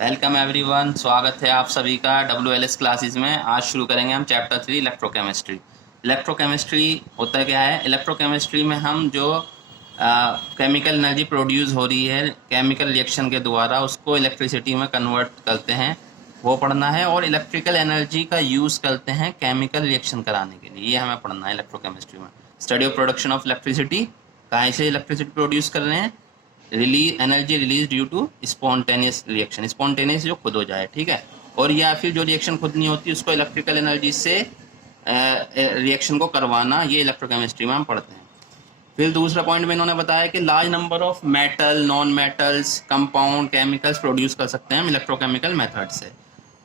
Welcome everyone, स्वागत है आप सभी का WLS क्लासेस में। आज शुरू करेंगे हम चैप्टर 3 इलेक्ट्रोकेमिस्ट्री। इलेक्ट्रोकेमिस्ट्री होता क्या है? इलेक्ट्रोकेमिस्ट्री में हम जो केमिकल एनर्जी प्रोड्यूस हो रही है केमिकल रिएक्शन के द्वारा, उसको इलेक्ट्रिसिटी में कन्वर्ट करते हैं, वो पढ़ना है। और इलेक्ट्रिकल एनर्जी का यूज़ करते हैं केमिकल रिएक्शन कराने के लिए, ये हमें पढ़ना है इलेक्ट्रोकेमिस्ट्री में। Study of production of electricity, कहाँ से इलेक्ट्रिसिटी प्रोड्यूस कर रहे हैं? Energy release due to spontaneous reaction, spontaneous जो खुद हो जाए, ठीक है। और या फिर जो रिएक्शन खुद नहीं होती उसको इलेक्ट्रिकल एनर्जी से रिएक्शन को करवाना, ये इलेक्ट्रोकेमिस्ट्री में हम पढ़ते हैं। फिर दूसरा पॉइंट में इन्होंने बताया कि large number of metal, non metals, compound, chemicals produce कर सकते हैं हम इलेक्ट्रोकेमिकल मेथड से।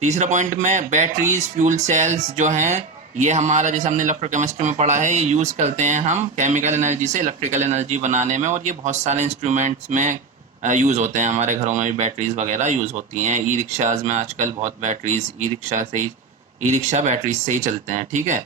तीसरा पॉइंट में बैटरीज, फ्यूल सेल्स जो हैं, ये हमारा जैसे हमने इलेक्ट्रोकेमिस्ट्री में पढ़ा है, ये यूज़ करते हैं हम केमिकल एनर्जी से इलेक्ट्रिकल एनर्जी बनाने में। और ये बहुत सारे इंस्ट्रूमेंट्स में यूज़ होते हैं, हमारे घरों में भी बैटरीज वगैरह यूज़ होती हैं। ई रिक्शाज में आजकल बहुत बैटरीज, ई रिक्शा बैटरीज से ही चलते हैं, ठीक है।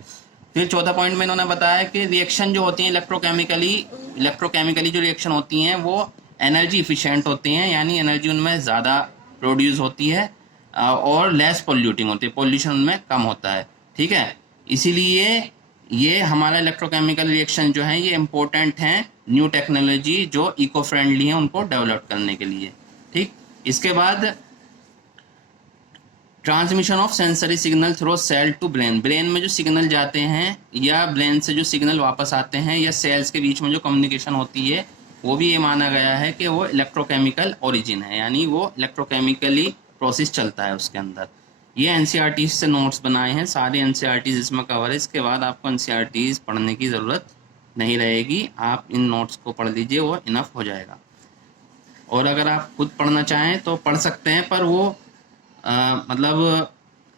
फिर चौथा पॉइंट में इन्होंने बताया कि रिएक्शन जो होती है इलेक्ट्रोकेमिकली जो रिएक्शन होती हैं वो एनर्जी इफिशिएंट होती हैं, यानी एनर्जी उनमें ज़्यादा प्रोड्यूस होती है और लेस पोल्यूटिंग होती है, पोल्यूशन उनमें कम होता है, ठीक है। इसीलिए ये हमारा इलेक्ट्रोकेमिकल रिएक्शन जो है ये इम्पोर्टेंट हैं न्यू टेक्नोलॉजी जो इको फ्रेंडली है उनको डेवलप करने के लिए, ठीक। इसके बाद transmission of sensory signal through cell to brain, brain में जो सिग्नल जाते हैं या ब्रेन से जो सिग्नल वापस आते हैं या सेल्स के बीच में जो कम्युनिकेशन होती है, वो भी ये माना गया है कि वो इलेक्ट्रोकेमिकल ओरिजिन है, यानी वो इलेक्ट्रोकेमिकली प्रोसेस चलता है उसके अंदर। ये NCERT से नोट्स बनाए हैं, सारे NCERT इसमें कवर है। इसके बाद आपको NCERT पढ़ने की ज़रूरत नहीं रहेगी, आप इन नोट्स को पढ़ लीजिए, वो इनफ हो जाएगा। और अगर आप खुद पढ़ना चाहें तो पढ़ सकते हैं, पर वो मतलब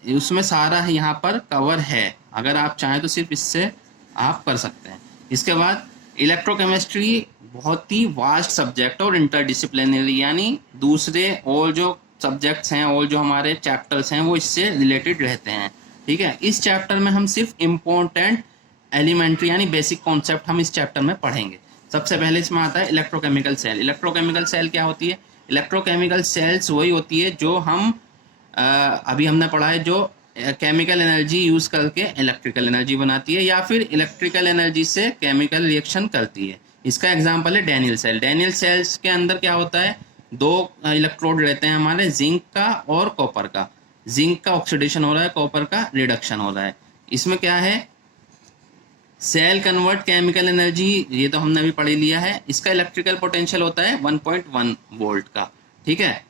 उसमें सारा यहाँ पर कवर है, अगर आप चाहें तो सिर्फ इससे आप कर सकते हैं। इसके बाद इलेक्ट्रोकेमिस्ट्री बहुत ही वास्ट सब्जेक्ट और इंटरडिसिप्लिनरी, यानी दूसरे और जो सब्जेक्ट्स हैं और जो हमारे चैप्टर्स हैं वो इससे रिलेटेड रहते हैं, ठीक है। इस चैप्टर में हम सिर्फ इम्पोर्टेंट एलिमेंट्री यानी बेसिक कॉन्सेप्ट हम इस चैप्टर में पढ़ेंगे। सबसे पहले इसमें आता है इलेक्ट्रोकेमिकल सेल। इलेक्ट्रोकेमिकल सेल क्या होती है? इलेक्ट्रोकेमिकल सेल्स वही होती है जो हम अभी हमने पढ़ा है, जो केमिकल एनर्जी यूज़ करके इलेक्ट्रिकल एनर्जी बनाती है या फिर इलेक्ट्रिकल एनर्जी से केमिकल रिएक्शन करती है। इसका एग्जाम्पल है डैनियल सेल। डैनियल सेल्स के अंदर क्या होता है? दो इलेक्ट्रोड रहते हैं हमारे, जिंक का और कॉपर का। जिंक का ऑक्सीडेशन हो रहा है, कॉपर का रिडक्शन हो रहा है। इसमें क्या है? सेल कन्वर्ट केमिकल एनर्जी, ये तो हमने अभी पढ़ लिया है। इसका इलेक्ट्रिकल पोटेंशियल होता है 1.1 वोल्ट का, ठीक है।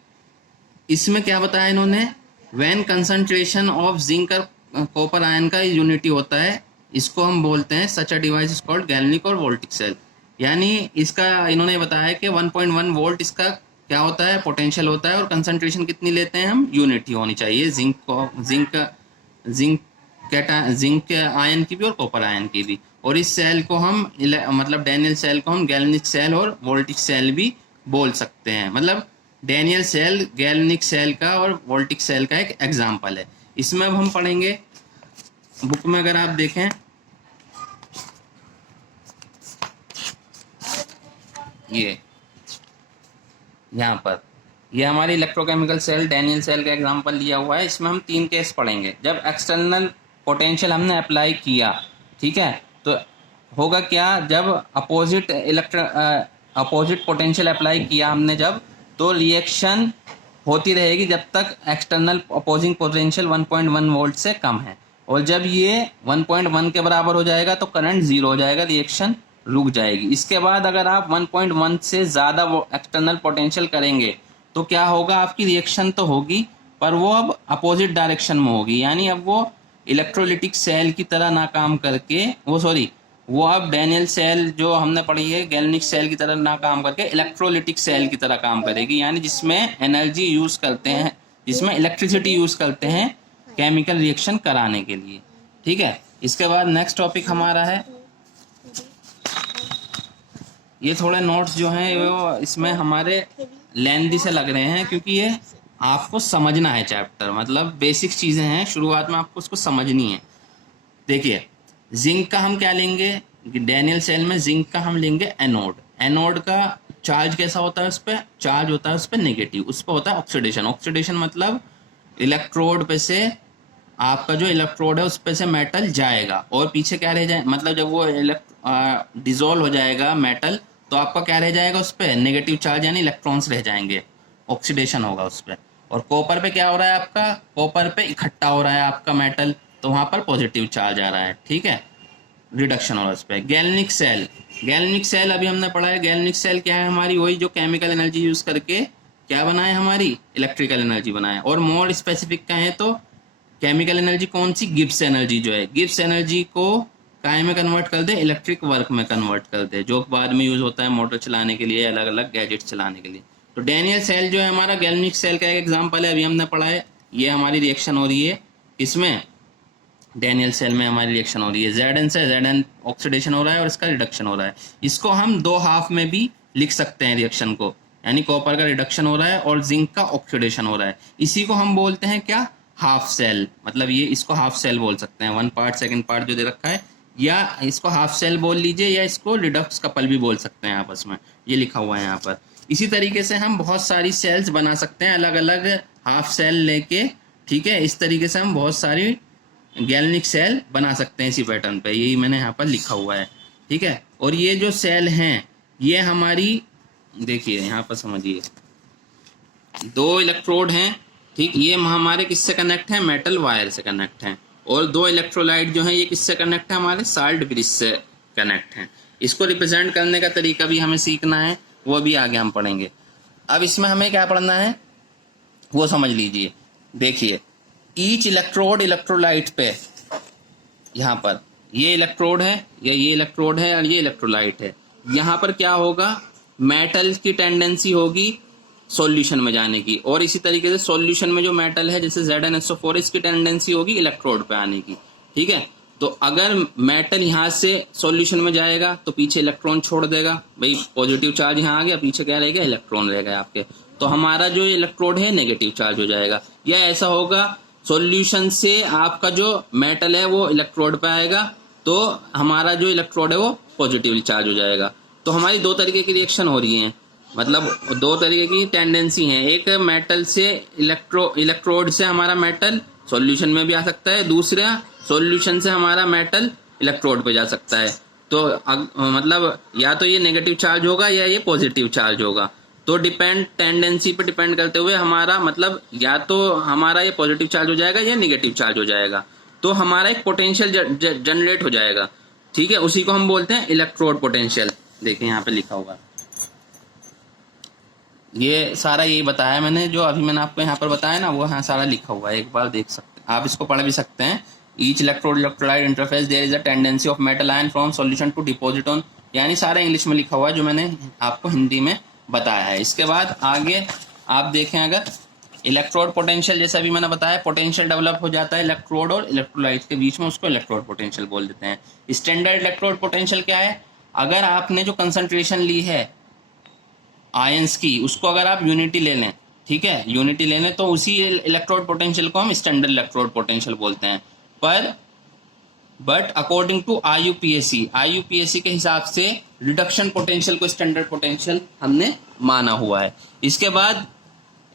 इसमें क्या बताया इन्होंने? व्हेन कंसंट्रेशन ऑफ जिंक और कॉपर आयन का यूनिटी होता है, इसको हम बोलते हैं such a device is called galvanic और वोल्टिक सेल। यानी इसका इन्होंने बताया कि 1.1 वोल्ट इसका क्या होता है? पोटेंशियल होता है। और कंसंट्रेशन कितनी लेते हैं हम? यूनिटी होनी चाहिए जिंक आयन की भी और कॉपर आयन की भी। और इस सेल को हम मतलब डैनियल सेल को हम गैल्वनिक सेल और वोल्टिक सेल भी बोल सकते हैं। मतलब डैनियल सेल गैल्वनिक सेल का और वोल्टिक सेल का एक एग्जाम्पल है। इसमें अब हम पढ़ेंगे, बुक में अगर आप देखें, ये यहाँ पर ये हमारी इलेक्ट्रोकेमिकल सेल डैनियल सेल का एग्जांपल लिया हुआ है। इसमें हम 3 केस पढ़ेंगे। जब एक्सटर्नल पोटेंशियल हमने अप्लाई किया, ठीक है, तो होगा क्या? जब अपोजिट पोटेंशियल अप्लाई किया हमने जब, तो रिएक्शन होती रहेगी जब तक एक्सटर्नल अपोजिंग पोटेंशियल 1.1 वोल्ट से कम है। और जब ये 1.1 के बराबर हो जाएगा तो करंट 0 हो जाएगा, रिएक्शन रुक जाएगी। इसके बाद अगर आप 1.1 से ज़्यादा वो एक्सटर्नल पोटेंशियल करेंगे तो क्या होगा? आपकी रिएक्शन तो होगी, पर वो अब अपोजिट डायरेक्शन में होगी, यानी अब वो इलेक्ट्रोलिटिक सेल की तरह ना काम करके वो अब डैनियल सेल जो हमने पढ़ी है गैल्वनिक सेल की तरह ना काम करके इलेक्ट्रोलिटिक सेल की तरह काम करेगी, यानी जिसमें एनर्जी यूज़ करते हैं, जिसमें इलेक्ट्रिसिटी यूज़ करते हैं केमिकल रिएक्शन कराने के लिए, ठीक है। इसके बाद नेक्स्ट टॉपिक हमारा है, ये थोड़े नोट्स जो हैं वो इसमें हमारे लेंथी से लग रहे हैं क्योंकि ये आपको समझना है चैप्टर, मतलब बेसिक चीज़ें हैं, शुरुआत में आपको उसको समझनी है। देखिए, जिंक का हम क्या लेंगे? डैनियल सेल में जिंक का हम लेंगे एनोड। एनोड का चार्ज कैसा होता है उस पर? चार्ज होता है उस पर नेगेटिव, उस पर होता है ऑक्सीडेशन। ऑक्सीडेशन मतलब इलेक्ट्रोड पे से आपका जो इलेक्ट्रोड है उस पे से मेटल जाएगा और पीछे क्या रह जाए, मतलब जब वो डिजोल्व हो जाएगा मेटल, तो आपका क्या रह जाएगा उस पर? नेगेटिव चार्ज यानी इलेक्ट्रॉन्स रह जाएंगे, ऑक्सीडेशन होगा उस पर। और कॉपर पे क्या हो रहा है आपका? कॉपर पे इकट्ठा हो रहा है आपका मेटल, तो वहां पर पॉजिटिव चार्ज आ रहा है, ठीक है, रिडक्शन हो रहा है उस पर। गैल्वनिक सेल, गैल्वनिक सेल अभी हमने पढ़ा है। गैल्वनिक सेल क्या है हमारी? वही जो केमिकल एनर्जी यूज करके क्या बनाए, हमारी इलेक्ट्रिकल एनर्जी बनाए। और मोर स्पेसिफिक कहें तो केमिकल एनर्जी कौन सी? गिब्स एनर्जी जो है, गिब्स एनर्जी को काय में कन्वर्ट कर दे? इलेक्ट्रिक वर्क में कन्वर्ट कर दे, जो बाद में यूज होता है मोटर चलाने के लिए, अलग अलग गैजेट चलाने के लिए। तो डैनियल सेल जो है हमारा गैल्वनिक सेल का एक एग्जांपल है, अभी हमने पढ़ा है। ये हमारी रिएक्शन हो रही है इसमें, डैनियल सेल में हमारी रिएक्शन हो रही है। Zn से Zn ऑक्सीडेशन हो रहा है और इसका रिडक्शन हो रहा है। इसको हम दो हाफ में भी लिख सकते हैं रिएक्शन को, यानी कॉपर का रिडक्शन हो रहा है और जिंक का ऑक्सीडेशन हो रहा है। इसी को हम बोलते हैं क्या? Half cell. मतलब ये इसको हाफ सेल बोल सकते हैं, 1 पार्ट 2 पार्ट जो दे रखा है, या इसको हाफ सेल बोल लीजिए, या इसको रिडक्स कपल भी बोल सकते हैं आपस में, ये लिखा हुआ है यहाँ पर। इसी तरीके से हम बहुत सारी सेल्स बना सकते हैं अलग अलग हाफ सेल लेके, ठीक है। इस तरीके से हम बहुत सारी गैल्वनिक सेल बना सकते हैं इसी पैटर्न पे, यही मैंने यहाँ पर लिखा हुआ है, ठीक है। और ये जो सेल हैं ये हमारी, देखिए यहाँ पर समझिए, 2 इलेक्ट्रोड हैं, ठीक, ये हमारे किससे कनेक्ट है? मेटल वायर से कनेक्ट हैं। और 2 इलेक्ट्रोलाइट जो है ये किससे कनेक्ट है? हमारे साल्ट ब्रिज से कनेक्ट हैं। इसको रिप्रेजेंट करने का तरीका भी हमें सीखना है, वो भी आगे हम पढ़ेंगे। अब इसमें हमें क्या पढ़ना है वो समझ लीजिए। देखिए, ईच इलेक्ट्रोड इलेक्ट्रोलाइट पे, यहाँ पर ये इलेक्ट्रोड है, ये इलेक्ट्रोड है और ये इलेक्ट्रोलाइट है। यहाँ पर क्या होगा? मेटल की टेंडेंसी होगी सॉल्यूशन में जाने की, और इसी तरीके से सॉल्यूशन में जो मेटल है जैसे ZnSO4, इसकी टेंडेंसी होगी इलेक्ट्रोड पे आने की, ठीक है। तो अगर मेटल यहाँ से सॉल्यूशन में जाएगा तो पीछे इलेक्ट्रॉन छोड़ देगा, भाई पॉजिटिव चार्ज यहाँ आ गया, पीछे क्या रहेगा? इलेक्ट्रॉन रहेगा आपके, तो हमारा जो इलेक्ट्रोड है नेगेटिव चार्ज हो जाएगा। या ऐसा होगा, सॉल्यूशन से आपका जो मेटल है वो इलेक्ट्रोड पे आएगा, तो हमारा जो इलेक्ट्रोड है वो पॉजिटिव चार्ज हो जाएगा। तो हमारी 2 तरीके की रिएक्शन हो रही है, मतलब 2 तरीके की टेंडेंसी है। एक मेटल से इलेक्ट्रोड से हमारा मेटल सॉल्यूशन में भी आ सकता है, दूसरा सॉल्यूशन से हमारा मेटल इलेक्ट्रोड पे जा सकता है। तो मतलब या तो ये नेगेटिव चार्ज होगा या ये पॉजिटिव चार्ज होगा। तो टेंडेंसी पे डिपेंड करते हुए हमारा मतलब या तो हमारा ये पॉजिटिव चार्ज हो जाएगा या नेगेटिव चार्ज हो जाएगा, तो हमारा एक पोटेंशियल जनरेट हो जाएगा, ठीक है। उसी को हम बोलते हैं इलेक्ट्रोड पोटेंशियल। देखिए यहाँ पे लिखा हुआ, ये सारा यही बताया मैंने, जो अभी मैंने आपको यहाँ पर बताया ना, वो यहाँ सारा लिखा हुआ है, एक बार देख सकते हैं आप, इसको पढ़ भी सकते हैं। Each electrode electrolyte interface there is a tendency of metal ion from solution to deposit on, यानी सारा इंग्लिश में लिखा हुआ है जो मैंने आपको हिंदी में बताया है। इसके बाद आगे आप देखें, अगर इलेक्ट्रोड पोटेंशियल, जैसे अभी मैंने बताया, पोटेंशियल डेवलप हो जाता है इलेक्ट्रोड और इलेक्ट्रोलाइट के बीच में, उसको इलेक्ट्रोड पोटेंशियल बोल देते हैं। स्टैंडर्ड इलेक्ट्रोड पोटेंशियल क्या है? अगर आपने जो कंसंट्रेशन ली है आयंस की, उसको अगर आप यूनिटी ले लें, ठीक है, यूनिटी ले लें, तो उसी इलेक्ट्रोड पोटेंशियल को हम स्टैंडर्ड इलेक्ट्रोड पोटेंशियल बोलते हैं। बट अकॉर्डिंग टू आईयूपीएसी के हिसाब से रिडक्शन पोटेंशियल को स्टैंडर्ड पोटेंशियल हमने माना हुआ है। इसके बाद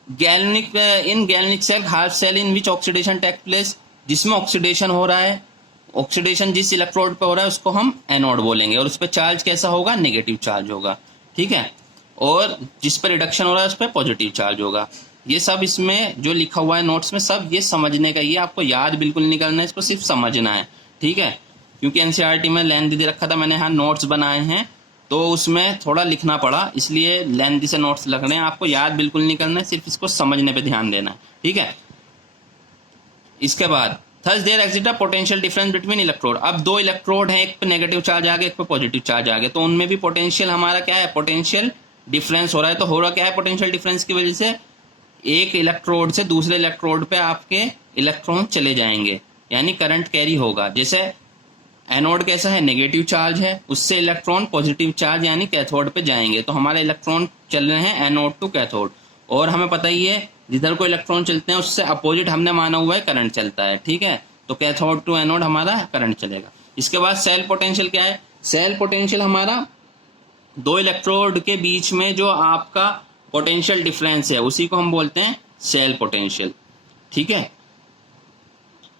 गैल्वनिक सेल, हाफ सेल इन विच ऑक्सीडेशन टेक प्लेस, जिसमें ऑक्सीडेशन हो रहा है, ऑक्सीडेशन जिस इलेक्ट्रोड पे हो रहा है उसको हम एनोड बोलेंगे, और उस पर चार्ज कैसा होगा? नेगेटिव चार्ज होगा, ठीक है। और जिस पर रिडक्शन हो रहा है उस पर पॉजिटिव चार्ज होगा। ये सब इसमें जो लिखा हुआ है नोट्स में, सब ये समझने का, ये आपको याद बिल्कुल नहीं करना है, इसको सिर्फ समझना है, ठीक है। क्योंकि एनसीईआरटी में लेंथी दे रखा था, मैंने यहाँ नोट्स बनाए हैं, तो उसमें थोड़ा लिखना पड़ा, इसलिए लेंथी से नोट्स लग रहे हैं। आपको याद बिल्कुल नहीं करना है, सिर्फ इसको समझने पे ध्यान देना है, ठीक है। इसके बाद thus there exist a potential difference between electrode. अब 2 इलेक्ट्रोड हैं, एक पे नेगेटिव चार्ज आ गया, एक पे पॉजिटिव चार्ज आ गया, तो उनमें भी पोटेंशियल हमारा क्या है? पोटेंशियल डिफरेंस हो रहा है। तो हो रहा क्या है पोटेंशियल डिफरेंस की वजह से? एक इलेक्ट्रोड से दूसरे इलेक्ट्रोड पे आपके इलेक्ट्रॉन चले जाएंगे, यानी करंट कैरी होगा। जैसे एनोड कैसा है? नेगेटिव चार्ज है, उससे इलेक्ट्रॉन पॉजिटिव चार्ज यानी कैथोड पे जाएंगे, तो हमारे इलेक्ट्रॉन चल रहे हैं एनोड टू कैथोड। और हमें पता ही है जिधर को इलेक्ट्रॉन चलते हैं उससे अपोजिट हमने माना हुआ है करंट चलता है, ठीक है। तो कैथोड टू एनोड हमारा करंट चलेगा। इसके बाद सेल पोटेंशियल क्या है? सेल पोटेंशियल हमारा दो इलेक्ट्रोड के बीच में जो आपका पोटेंशियल डिफरेंस है उसी को हम बोलते हैं सेल पोटेंशियल। ठीक है,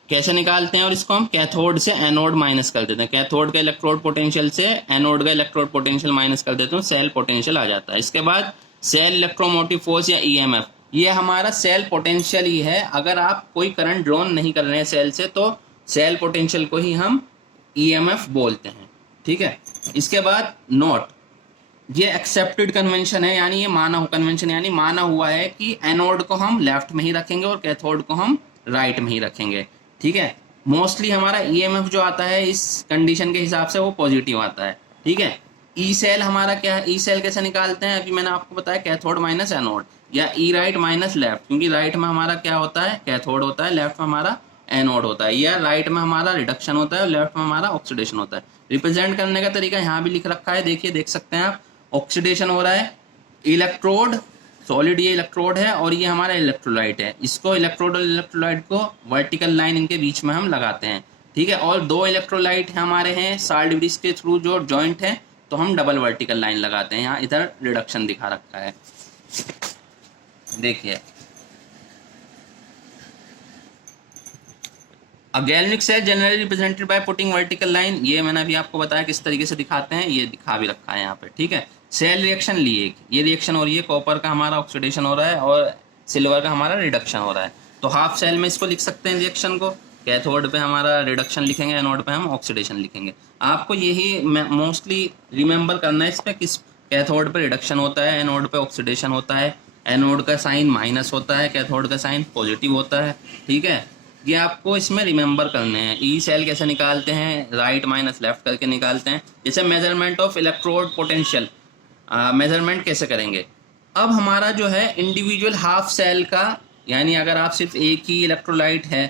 कैसे निकालते हैं, और इसको हम कैथोड से एनोड माइनस कर देते हैं। कैथोड का इलेक्ट्रोड पोटेंशियल से एनोड का इलेक्ट्रोड पोटेंशियल माइनस कर देते हैं, सेल पोटेंशियल आ जाता है। इसके बाद सेल इलेक्ट्रोमोटिव फोर्स या ईएमएफ, ये हमारा सेल पोटेंशियल ही है। अगर आप कोई करंट ड्रॉन नहीं कर रहे हैं सेल से तो सेल पोटेंशियल को ही हम ईएमएफ बोलते हैं। ठीक है, इसके बाद नोट, ये एक्सेप्टेड कन्वेंशन है, यानी ये माना हुआ कन्वेंशन, यानी माना हुआ है कि एनोड को हम लेफ्ट में ही रखेंगे और कैथोड को हम राइट में ही रखेंगे। ठीक है, मोस्टली हमारा ईएमएफ जो आता है इस कंडीशन के हिसाब से वो पॉजिटिव आता है। ठीक है, ई सेल हमारा क्या है, ई सेल कैसे निकालते हैं, अभी मैंने आपको बताया कैथोड माइनस एनोड, या ई राइट माइनस लेफ्ट, क्योंकि राइट में हमारा क्या होता है, कैथोड होता है, लेफ्ट में हमारा एनोड होता है, या राइट में हमारा रिडक्शन होता है और लेफ्ट में हमारा ऑक्सीडेशन होता है। रिप्रेजेंट करने का तरीका यहाँ भी लिख रखा है, देखिए, देख सकते हैं आप, ऑक्सीडेशन हो रहा है, इलेक्ट्रोड सॉलिड ये इलेक्ट्रोड है और ये हमारा इलेक्ट्रोलाइट है, इसको इलेक्ट्रोड और इलेक्ट्रोलाइट को वर्टिकल लाइन इनके बीच में हम लगाते हैं। ठीक है, और दो इलेक्ट्रोलाइट हमारे हैं साल्ट ब्रिज के थ्रू जो जॉइंट है, तो हम डबल वर्टिकल लाइन लगाते हैं। यहाँ इधर रिडक्शन दिखा रखा है, देखिए। A galvanic cell generally represented by putting vertical line, ये मैंने अभी आपको बताया किस तरीके से दिखाते हैं, ये दिखा भी रखा है यहाँ पे। ठीक है, सेल रिएक्शन लिए, ये रिएक्शन हो रही है, कॉपर का हमारा ऑक्सीडेशन हो रहा है और सिल्वर का हमारा रिडक्शन हो रहा है। तो हाफ सेल में इसको लिख सकते हैं रिएक्शन को, कैथोड पे हमारा रिडक्शन लिखेंगे, एनोड पे हम ऑक्सीडेशन लिखेंगे। आपको यही मोस्टली रिमेंबर करना है, इस पे किस कैथोड पे रिडक्शन होता है, एनोड पे ऑक्सीडेशन होता है, एनोड का साइन माइनस होता है, कैथोड का साइन पॉजिटिव होता है। ठीक है, ये आपको इसमें रिमेंबर करने हैं। ई सेल कैसे निकालते हैं, राइट माइनस लेफ्ट करके निकालते हैं। जैसे measurement of electrode potential, measurement कैसे करेंगे, अब हमारा जो है इंडिविजुअल हाफ सेल का, यानी अगर आप सिर्फ एक ही इलेक्ट्रोलाइट है,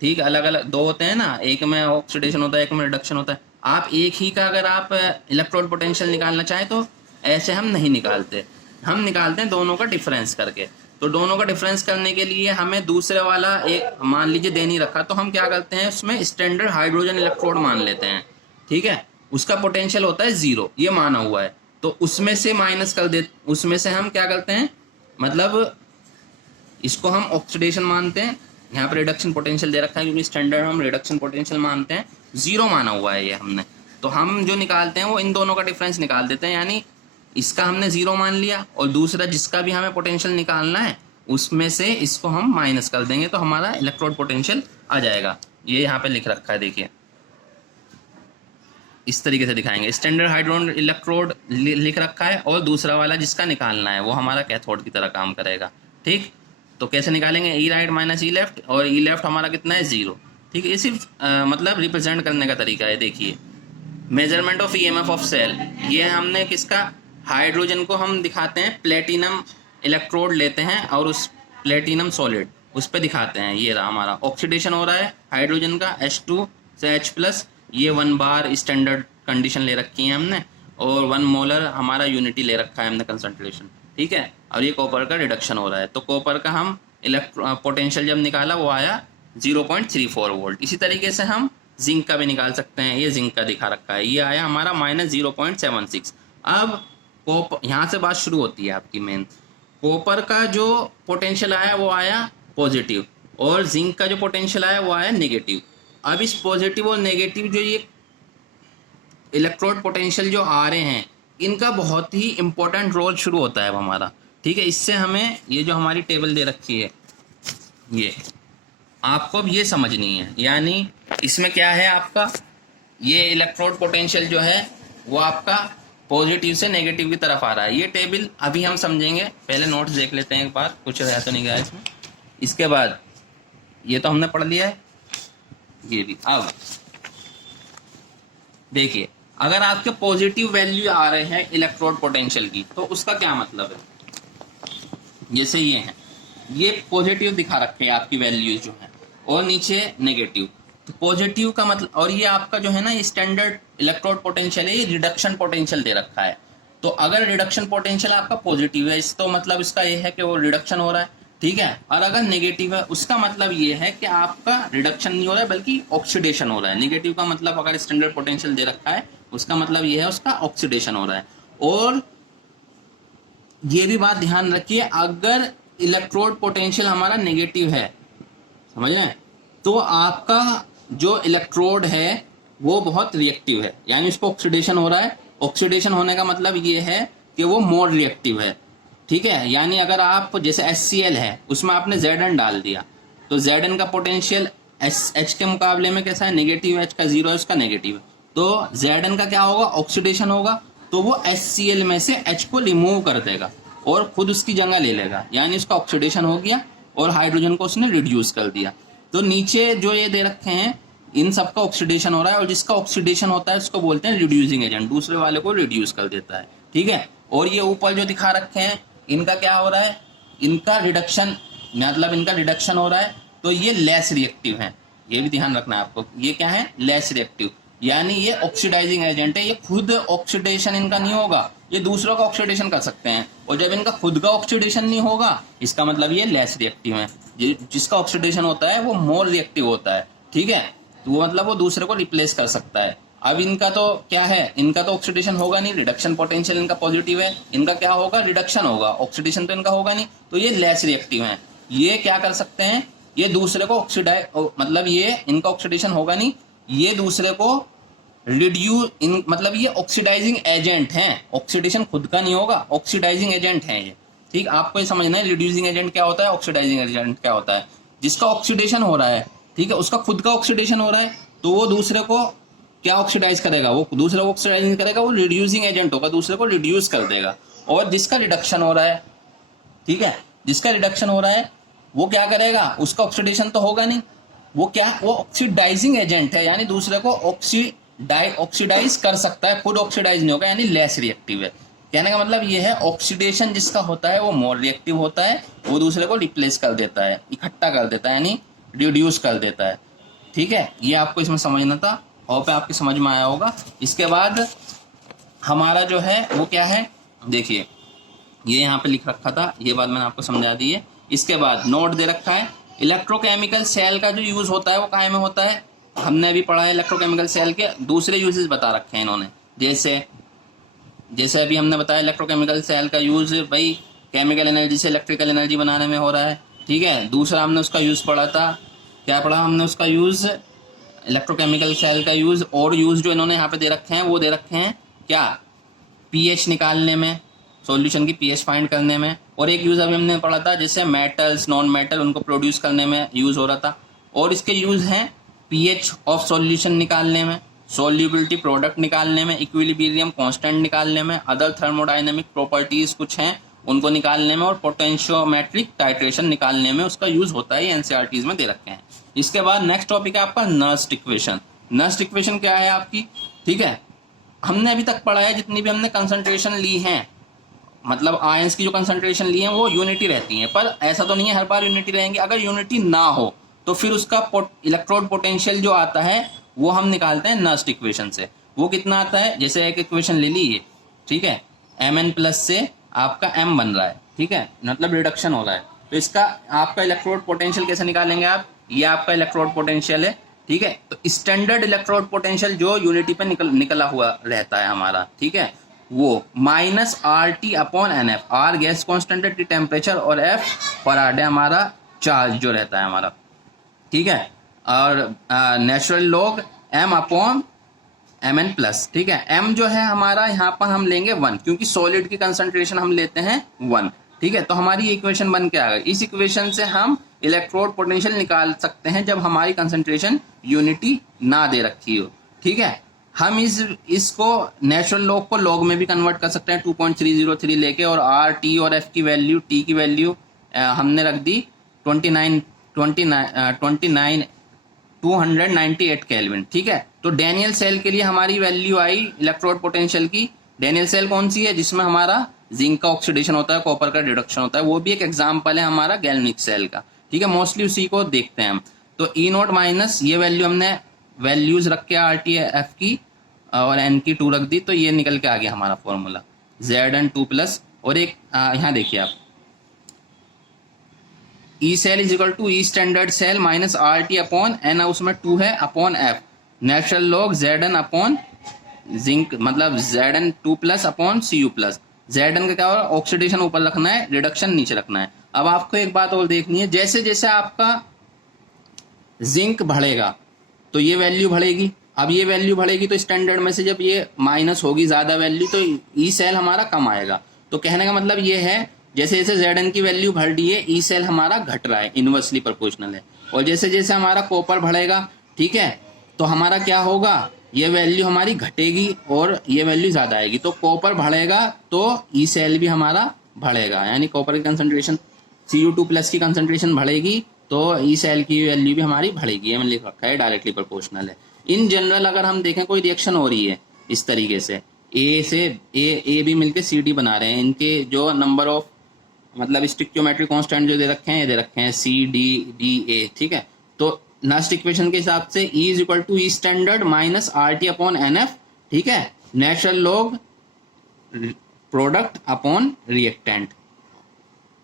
ठीक, अलग अलग दो होते हैं ना, एक में ऑक्सीडेशन होता है, एक में रिडक्शन होता है, आप एक ही का अगर आप इलेक्ट्रोड पोटेंशियल निकालना चाहें तो ऐसे हम नहीं निकालते, हम निकालते हैं दोनों का डिफरेंस करके। तो दोनों का डिफरेंस करने के लिए हमें दूसरे वाला एक मान लीजिए दे नहीं रखा, तो हम क्या करते हैं, उसमें स्टैंडर्ड हाइड्रोजन इलेक्ट्रोड मान लेते हैं। ठीक है, उसका पोटेंशियल होता है 0, ये माना हुआ है, तो उसमें से माइनस कर दे, उसमें से हम क्या करते हैं, मतलब इसको हम ऑक्सीडेशन मानते हैं। यहाँ पर रिडक्शन पोटेंशियल दे रखा है क्योंकि स्टैंडर्ड हम रिडक्शन पोटेंशियल मानते हैं, 0 माना हुआ है ये हमने। तो हम जो निकालते हैं वो इन दोनों का डिफरेंस निकाल देते हैं, यानी इसका हमने 0 मान लिया और दूसरा जिसका भी हमें पोटेंशियल निकालना है उसमें से इसको हम माइनस कर देंगे, तो हमारा इलेक्ट्रोड पोटेंशियल आ जाएगा। ये यहाँ पे लिख रखा है, देखिए, इस तरीके से दिखाएंगे। स्टैंडर्ड हाइड्रोजन इलेक्ट्रोड लिख रखा है और दूसरा वाला जिसका निकालना है वो हमारा कैथोड की तरह काम करेगा। ठीक, तो कैसे निकालेंगे, ई राइट माइनस ई लेफ्ट, और ई लेफ्ट हमारा कितना है, 0। ठीक है, ये सिर्फ मतलब रिप्रेजेंट करने का तरीका है। देखिए, measurement of EMF of cell, ये हमने किसका, हाइड्रोजन को हम दिखाते हैं, प्लेटिनम इलेक्ट्रोड लेते हैं और उस प्लेटिनम सॉलिड उस पर दिखाते हैं। ये रहा हमारा ऑक्सीडेशन हो रहा है हाइड्रोजन का, H2 से H+, ये 1 बार स्टैंडर्ड कंडीशन ले रखी है हमने, और 1 मोलर हमारा यूनिटी ले रखा है हमने कंसंट्रेशन। ठीक है, और ये कॉपर का रिडक्शन हो रहा है, तो कॉपर का हम पोटेंशियल जब निकाला वो आया 0.34 वोल्ट। इसी तरीके से हम जिंक का भी निकाल सकते हैं, ये जिंक का दिखा रखा है, ये आया हमारा -0.76। अब यहाँ से बात शुरू होती है आपकी मेन, कॉपर का जो पोटेंशियल आया वो आया पॉजिटिव और जिंक का जो पोटेंशियल आया वो आया नेगेटिव। अब इस पॉजिटिव और नेगेटिव जो ये इलेक्ट्रोड पोटेंशियल जो आ रहे हैं, इनका बहुत ही इंपॉर्टेंट रोल शुरू होता है अब हमारा। ठीक है, इससे हमें ये जो हमारी टेबल दे रखी है, ये आपको अब ये समझनी है, यानी इसमें क्या है आपका, ये इलेक्ट्रोड पोटेंशियल जो है वो आपका पॉजिटिव से नेगेटिव की तरफ आ रहा है। ये टेबल अभी हम समझेंगे, पहले नोट्स देख लेते हैं एक बार, कुछ रह तो नहीं गया इसमें। इसके बाद ये तो हमने पढ़ लिया है, ये भी। अब देखिए, अगर आपके पॉजिटिव वैल्यू आ रहे हैं इलेक्ट्रोड पोटेंशियल की, तो उसका क्या मतलब है, जैसे ये है, ये पॉजिटिव दिखा रखे हैं आपकी वैल्यूज जो है, और नीचे नेगेटिव। तो पॉजिटिव का मतलब, और ये आपका जो है ना, ये स्टैंडर्ड इलेक्ट्रोड पोटेंशियल है, ये रिडक्शन पोटेंशियल दे रखा है। तो अगर रिडक्शन पोटेंशियल आपका पॉजिटिव है, इस तो मतलब इसका ये है कि वो रिडक्शन हो रहा है। ठीक है, और अगर नेगेटिव है उसका मतलब ये है कि आपका रिडक्शन नहीं हो रहा है बल्कि ऑक्सीडेशन हो रहा है। नेगेटिव का मतलब अगर स्टैंडर्ड पोटेंशियल दे रखा है उसका मतलब ये है उसका ऑक्सीडेशन हो रहा है। और ये भी बात ध्यान रखिए, अगर इलेक्ट्रोड पोटेंशियल हमारा नेगेटिव है, समझ रहे हैं, तो आपका जो इलेक्ट्रोड है वो बहुत रिएक्टिव है, यानी उसको ऑक्सीडेशन हो रहा है। ऑक्सीडेशन होने का मतलब ये है कि वो मोर रिएक्टिव है, ठीक है। यानी अगर आप जैसे HCl है, उसमें आपने Zn डाल दिया, तो Zn का पोटेंशियल H के मुकाबले में कैसा है, नेगेटिव है। H का 0 है, उसका नेगेटिव है, तो Zn का क्या होगा, ऑक्सीडेशन होगा, तो वो HCl में से H को रिमूव कर देगा और खुद उसकी जगह ले लेगा, यानी उसका ऑक्सीडेशन हो गया और हाइड्रोजन को उसने रिड्यूस कर दिया। तो नीचे जो ये दे रखे हैं, इन सबका ऑक्सीडेशन हो रहा है, और जिसका ऑक्सीडेशन होता है उसको बोलते हैं रिड्यूसिंग एजेंट, दूसरे वाले को रिड्यूस कर देता है, ठीक है। और ये ऊपर जो दिखा रखे हैं, इनका क्या हो रहा है, इनका रिडक्शन, मतलब इनका रिडक्शन हो रहा है, तो ये लेस रिएक्टिव है, ये भी ध्यान रखना है आपको। ये क्या है, लेस रिएक्टिव, यानी ये ऑक्सीडाइजिंग एजेंट है, ये खुद ऑक्सीडेशन इनका नहीं होगा, ये दूसरों का ऑक्सीडेशन कर सकते हैं, और जब इनका खुद का ऑक्सीडेशन नहीं होगा, इसका मतलब ये लेस रिएक्टिव है। जिसका ऑक्सीडेशन होता है वो मोर रिएक्टिव होता है, ठीक है, तो वो मतलब वो दूसरे को रिप्लेस कर सकता है। अब इनका तो क्या है, इनका तो ऑक्सीडेशन होगा नहीं, रिडक्शन पोटेंशियल इनका पॉजिटिव है, इनका क्या होगा, रिडक्शन होगा, ऑक्सीडेशन तो इनका होगा नहीं, तो ये लेस रिएक्टिव है। ये क्या कर सकते हैं, ये दूसरे को ऑक्सीडाइज, मतलब ये इनका ऑक्सीडेशन होगा नहीं, ये दूसरे को मतलब ये ऑक्सीडाइजिंग एजेंट हैं, ऑक्सीडेशन खुद का नहीं होगा, ऑक्सीडाइजिंग एजेंट है ये, ठीक। आपको ये समझना है रिड्यूसिंग एजेंट क्या होता है, ऑक्सीडाइजिंग एजेंट क्या होता है। जिसका ऑक्सीडेशन हो रहा है, ठीक है, उसका खुद का ऑक्सीडेशन हो रहा है, तो वो दूसरे को क्या ऑक्सीडाइज करेगा, वो दूसरे को ऑक्सीडाइज करेगा, वो रिड्यूसिंग एजेंट होगा, दूसरे को रिड्यूस कर देगा। और जिसका रिडक्शन हो रहा है, ठीक है, जिसका रिडक्शन हो रहा है वो क्या करेगा, उसका ऑक्सीडेशन तो होगा नहीं, वो क्या, वो ऑक्सीडाइजिंग एजेंट है, यानी दूसरे को ऑक्सीडाइज कर सकता है, खुद ऑक्सीडाइज नहीं होगा, यानी लेस रिएक्टिव है। कहने का मतलब ये है, ऑक्सीडेशन जिसका होता है वो मोर रिएक्टिव होता है, वो दूसरे को रिप्लेस कर देता है, इकट्ठा कर देता है, यानी रिड्यूस कर देता है, ठीक है। ये आपको इसमें समझना था, और पे आपकी समझ में आया होगा। इसके बाद हमारा जो है वो क्या है, देखिए ये यहाँ पे लिख रखा था, ये बात मैंने आपको समझा दी है। इसके बाद नोट दे रखा है, इलेक्ट्रोकेमिकल सेल का जो यूज होता है वो काहे में होता है, हमने अभी पढ़ा है। इलेक्ट्रोकेमिकल सेल के दूसरे यूजेस बता रखे हैं इन्होंने, जैसे अभी हमने बताया इलेक्ट्रोकेमिकल सेल का यूज भाई केमिकल एनर्जी से इलेक्ट्रिकल एनर्जी बनाने में हो रहा है, ठीक है। दूसरा हमने उसका यूज पढ़ा था, क्या पढ़ा हमने उसका यूज, इलेक्ट्रोकेमिकल सेल का यूज। और यूज जो इन्होंने यहाँ पे दे रखे हैं वो दे रखे हैं क्या, पीएच निकालने में, सॉल्यूशन की पीएच फाइंड करने में। और एक यूज अभी हमने पढ़ा था जैसे मेटल्स नॉन मेटल उनको प्रोड्यूस करने में यूज हो रहा था। और इसके यूज हैं पीएच ऑफ सॉल्यूशन निकालने में, सॉल्युबिलिटी प्रोडक्ट निकालने में, इक्विलिब्रियम कांस्टेंट निकालने में, अदर थर्मोडायनेमिक प्रॉपर्टीज कुछ हैं उनको निकालने में, और पोटेंशियोमेट्रिक टाइट्रेशन निकालने में उसका यूज होता है। एनसीईआरटीज में दे रखे हैं। इसके बाद नेक्स्ट टॉपिक है आपका नर्स्ट इक्वेशन। नर्स्ट इक्वेशन क्या है आपकी, ठीक है, हमने अभी तक पढ़ा है, जितनी भी हमने कंसंट्रेशन ली है, मतलब आयंस की जो कंसंट्रेशन ली है वो यूनिटी रहती है, पर ऐसा तो नहीं है हर बार यूनिटी रहेंगे। अगर यूनिटी ना हो तो फिर उसका इलेक्ट्रोड पोटेंशियल जो आता है वो हम निकालते हैं नर्स्ट इक्वेशन से। वो कितना आता है, जैसे एक इक्वेशन ले ली है, ठीक है, Mn प्लस से आपका M बन रहा है, ठीक है, मतलब रिडक्शन हो रहा है, तो इसका आपका इलेक्ट्रोड पोटेंशियल कैसे निकालेंगे आप, ये आपका इलेक्ट्रोड पोटेंशियल है, ठीक है। तो स्टैंडर्ड इलेक्ट्रोड पोटेंशियल जो यूनिटी पे निकला हुआ रहता है हमारा, ठीक है, वो minus RT upon NF, R gas constant temperature और F फराडे हमारा चार्ज जो रहता है हमारा, ठीक है, और natural log M upon Mn plus, ठीक है। M जो है हमारा यहाँ पर हम लेंगे 1, क्योंकि सॉलिड की कंसंट्रेशन हम लेते हैं 1, ठीक है। तो हमारी इक्वेशन बन के आ गई। इस इक्वेशन से हम इलेक्ट्रोड पोटेंशियल निकाल सकते हैं जब हमारी कंसंट्रेशन यूनिटी ना दे रखी हो, ठीक है। हम इसको नेचुरल लॉग को लॉग में भी कन्वर्ट कर सकते हैं 2.303 लेके, और RT और F की वैल्यू, T की वैल्यू हमने रख दी 298 केल्विन, ठीक है। तो डेनियल सेल के लिए हमारी वैल्यू आई इलेक्ट्रोड पोटेंशियल की। डेनियल सेल कौन सी है, जिसमें हमारा जिंक का ऑक्सीडेशन होता है, कॉपर का रिडक्शन होता है, वो भी एक एग्जांपल है हमारा गैल्वेनिक सेल का, ठीक है। मोस्टली उसी को देखते हैं हम। तो E0 माइनस ये वैल्यू हमने वैल्यूज रख के RT F की और N की 2 रख दी, तो ये निकल के आ गया हमारा फॉर्मूला Zn 2 प्लस, और एक यहाँ देखिए आप, E cell is equal to E standard cell minus RT upon N, उसमें 2 है upon F, natural log Zn upon zinc मतलब Zn2+ अपॉन Cu+। Zn का क्या होगा, ऑक्सीडेशन ऊपर रखना है, रिडक्शन नीचे रखना है। अब आपको एक बात और देखनी है, जैसे जैसे आपका जिंक बढ़ेगा तो ये वैल्यू बढ़ेगी। अब ये वैल्यू बढ़ेगी तो स्टैंडर्ड में से जब ये माइनस होगी ज्यादा वैल्यू तो ई सेल हमारा कम आएगा। तो कहने का मतलब ये है जैसे जैसे Zn की वैल्यू बढ़ रही है ई सेल हमारा घट रहा है, इनवर्सली प्रोपोर्शनल है। और जैसे जैसे हमारा कॉपर बढ़ेगा, ठीक है, तो हमारा क्या होगा, ये वैल्यू हमारी घटेगी और ये वैल्यू ज्यादा आएगी। तो कॉपर बढ़ेगा तो ई सेल भी हमारा बढ़ेगा, यानी कॉपर की कंसंट्रेशन Cu2+ की कंसंट्रेशन बढ़ेगी तो ई सेल की वैल्यू भी हमारी बढ़ेगी। ये मैंने लिख रखा है, डायरेक्टली प्रोपोर्शनल है। इन जनरल अगर हम देखें कोई रिएक्शन हो रही है इस तरीके से, ए से ए बी मिलके सी डी बना रहे हैं, इनके जो नंबर ऑफ मतलब स्टिक्योमेट्रिक कांस्टेंट जो दे रखे हैं, ये दे रखे हैं सी डी डी ए, ठीक है। तो लास्ट इक्वेशन के हिसाब से E is equal to E standard minus RT upon NF, ठीक है, natural log product upon reactant,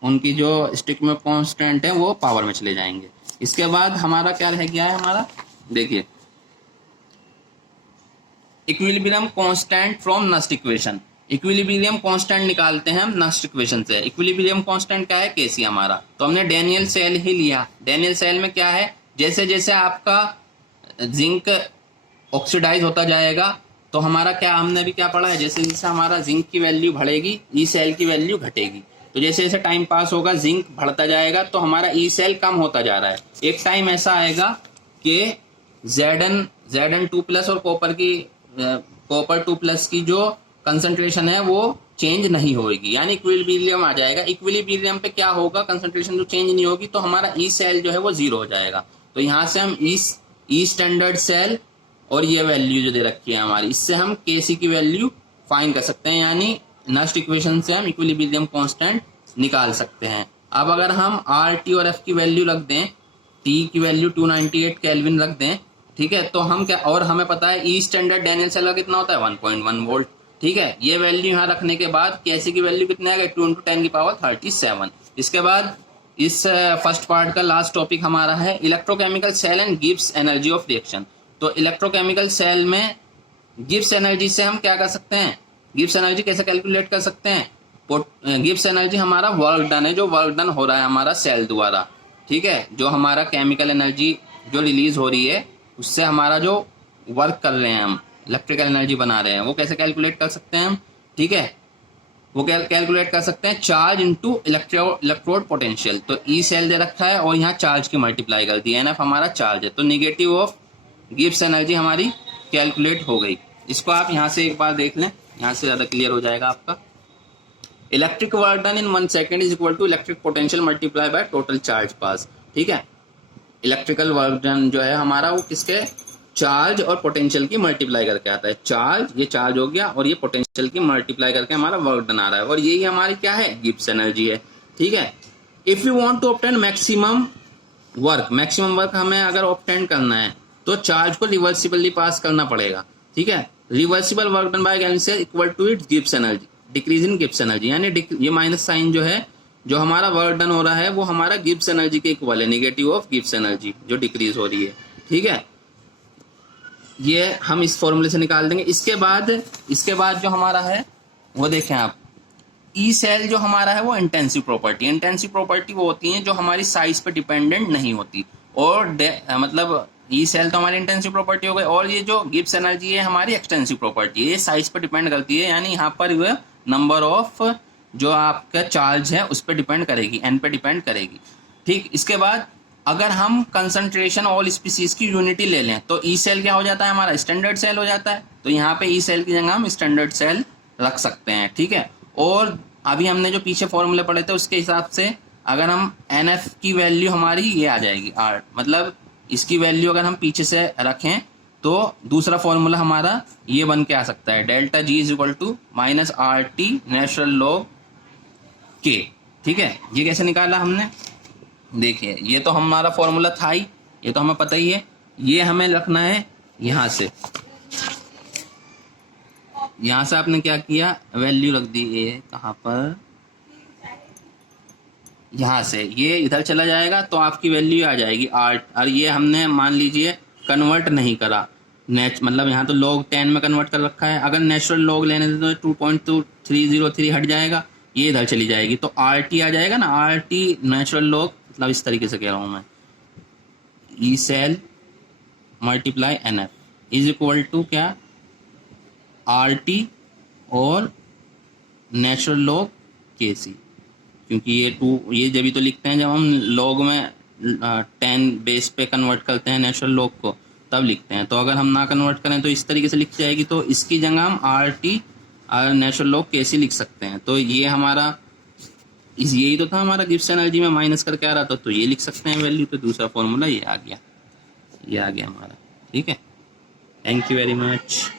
उनकी जो स्टिक में कांस्टेंट है वो पावर में चले जाएंगे। इसके बाद हमारा क्या रह गया है, हमारा देखिए equilibrium constant from Nernst equation. Equilibrium constant निकालते हैं हम नस्ट इक्वेशन से। इक्विलिब्रियम कांस्टेंट क्या है, Kc हमारा। तो हमने डेनियल सेल ही लिया। डेनियल सेल में क्या है, जैसे जैसे आपका जिंक ऑक्सीडाइज होता जाएगा तो हमारा क्या, हमने अभी क्या पढ़ा है, जैसे जैसे हमारा जिंक की वैल्यू बढ़ेगी ई सेल की वैल्यू घटेगी। तो जैसे जैसे टाइम पास होगा जिंक बढ़ता जाएगा तो हमारा ई सेल कम होता जा रहा है। एक टाइम ऐसा आएगा कि Zn2+ और कॉपर 2+ की जो कंसंट्रेशन है वो चेंज नहीं होगी, यानी इक्विलिब्रियम आ जाएगा। इक्विलिब्रियम पे क्या होगा, कंसंट्रेशन जो चेंज नहीं होगी तो हमारा ई सेल जो है वो 0 हो जाएगा। तो यहाँ से हम ई स्टैंडर्ड सेल और ये वैल्यू जो दे रखी है हमारी, इससे हम Kc की वैल्यू फाइंड कर सकते हैं, यानी नस्ट इक्वेशन से हम इक्विलिब्रियम कांस्टेंट निकाल सकते हैं। अब अगर हम RT और F की वैल्यू रख दें, T की वैल्यू 298 केल्विन रख दें, ठीक है, तो हम क्या, और हमें पता है ई स्टैंडर्ड डेनियल सेल का कितना होता है 1.1 वोल्ट, ठीक है। ये वैल्यू यहाँ रखने के बाद Kc की वैल्यू कितना है 2 × 10⁻37। इसके बाद इस फर्स्ट पार्ट का लास्ट टॉपिक हमारा है electrochemical cell and Gibbs energy of reaction. तो इलेक्ट्रोकेमिकल सेल में गिब्स एनर्जी से हम क्या कर सकते हैं, गिब्स एनर्जी कैसे कैलकुलेट कर सकते हैं। गिब्स एनर्जी हमारा वर्क डन है, जो वर्क डन हो रहा है हमारा सेल द्वारा, ठीक है, जो हमारा केमिकल एनर्जी जो रिलीज हो रही है उससे हमारा जो वर्क कर रहे हैं हम, इलेक्ट्रिकल एनर्जी बना रहे हैं, वो कैसे कैलकुलेट कर सकते हैं हम, ठीक है, वो कैलकुलेट कर सकते हैं चार्ज इनटू इलेक्ट्रोड पोटेंशियल। तो ई सेल दे रखा है और यहाँ चार्ज की मल्टीप्लाई कर दी, NF हमारा चार्ज है, तो निगेटिव ऑफ गिब्स एनर्जी हमारी कैलकुलेट हो गई। इसको आप यहाँ से एक बार देख लें, यहाँ से ज्यादा क्लियर हो जाएगा आपका। Electric work done in 1 second is equal to electric potential multiply by total charge pass, ठीक है। इलेक्ट्रिकल वर्क डन जो है हमारा वो किसके, चार्ज और पोटेंशियल की मल्टीप्लाई करके आता है। चार्ज, ये चार्ज हो गया और ये पोटेंशियल की मल्टीप्लाई करके हमारा वर्क डन आ रहा है, और यही हमारी क्या है, गिब्स एनर्जी है, ठीक है। If you want to obtain maximum work हमें अगर ऑब्टेन करना है तो चार्ज को रिवर्सिबली पास करना पड़ेगा, ठीक है। Reversible work done by galvanic cell equal to its Gibbs energy, decrease in Gibbs energy, यानी ये माइनस साइन जो है, जो हमारा वर्क डन हो रहा है वो हमारा गिब्स एनर्जी के इक्वल है, नेगेटिव ऑफ गिब्स एनर्जी जो डिक्रीज हो रही है, ठीक है। ये हम इस फॉर्मूले से निकाल देंगे। इसके बाद जो हमारा है वो देखें आप, ई सेल जो हमारा है वो इंटेंसिव प्रॉपर्टी वो होती है जो हमारी साइज पे डिपेंडेंट नहीं होती, और मतलब ई सेल तो हमारी इंटेंसिव प्रॉपर्टी हो गई, और ये जो गिब्स एनर्जी है हमारी एक्सटेंसिव प्रॉपर्टी है, ये साइज पे डिपेंड करती है, यानी यहाँ पर नंबर ऑफ जो आपका चार्ज है उस पर डिपेंड करेगी, एन पे डिपेंड करेगी, ठीक। इसके बाद अगर हम कंसंट्रेशन ऑल स्पीसीज की यूनिटी ले लें तो ई सेल क्या हो जाता है, हमारा स्टैंडर्ड सेल हो जाता है। तो यहाँ पे ई सेल की जगह हम स्टैंडर्ड सेल रख सकते हैं, ठीक है। और अभी हमने जो पीछे फॉर्मूले पढ़े थे उसके हिसाब से अगर हम NF की वैल्यू हमारी ये आ जाएगी R, मतलब इसकी वैल्यू अगर हम पीछे से रखें तो दूसरा फॉर्मूला हमारा ये बन के आ सकता है, delta G is equal to minus RT natural log K, ठीक है। ये कैसे निकाला हमने, देखिए ये तो हमारा फॉर्मूला था ही, ये तो हमें पता ही है, ये हमें रखना है यहाँ से आपने क्या किया, वैल्यू रख दी, ये कहाँ पर, यहाँ से ये इधर चला जाएगा तो आपकी वैल्यू आ जाएगी 8, और ये हमने मान लीजिए कन्वर्ट नहीं करा, मतलब यहाँ तो log 10 में कन्वर्ट कर रखा है, अगर नेचुरल लॉग लेने दें तो 2.2303 हट जाएगा, ये इधर चली जाएगी, तो RT आ जाएगा ना, RT नेचुरल लॉग, मतलब इस तरीके से कह रहा हूँ मैं, E cell multiply NF is equal to क्या, RT और नेचुरल लॉग KC, क्योंकि ये जब भी तो लिखते हैं जब हम लॉग में 10 बेस पे कन्वर्ट करते हैं नेचुरल लॉग को, तब लिखते हैं। तो अगर हम ना कन्वर्ट करें तो इस तरीके से लिख जाएगी, तो इसकी जगह हम RT नेचुरल लॉग KC लिख सकते हैं। तो ये हमारा यही तो था हमारा, गिब्स एनर्जी में माइनस करके आ रहा था, तो ये लिख सकते हैं वैल्यू, तो दूसरा फॉर्मूला ये आ गया हमारा। ठीक है, थैंक यू वेरी मच।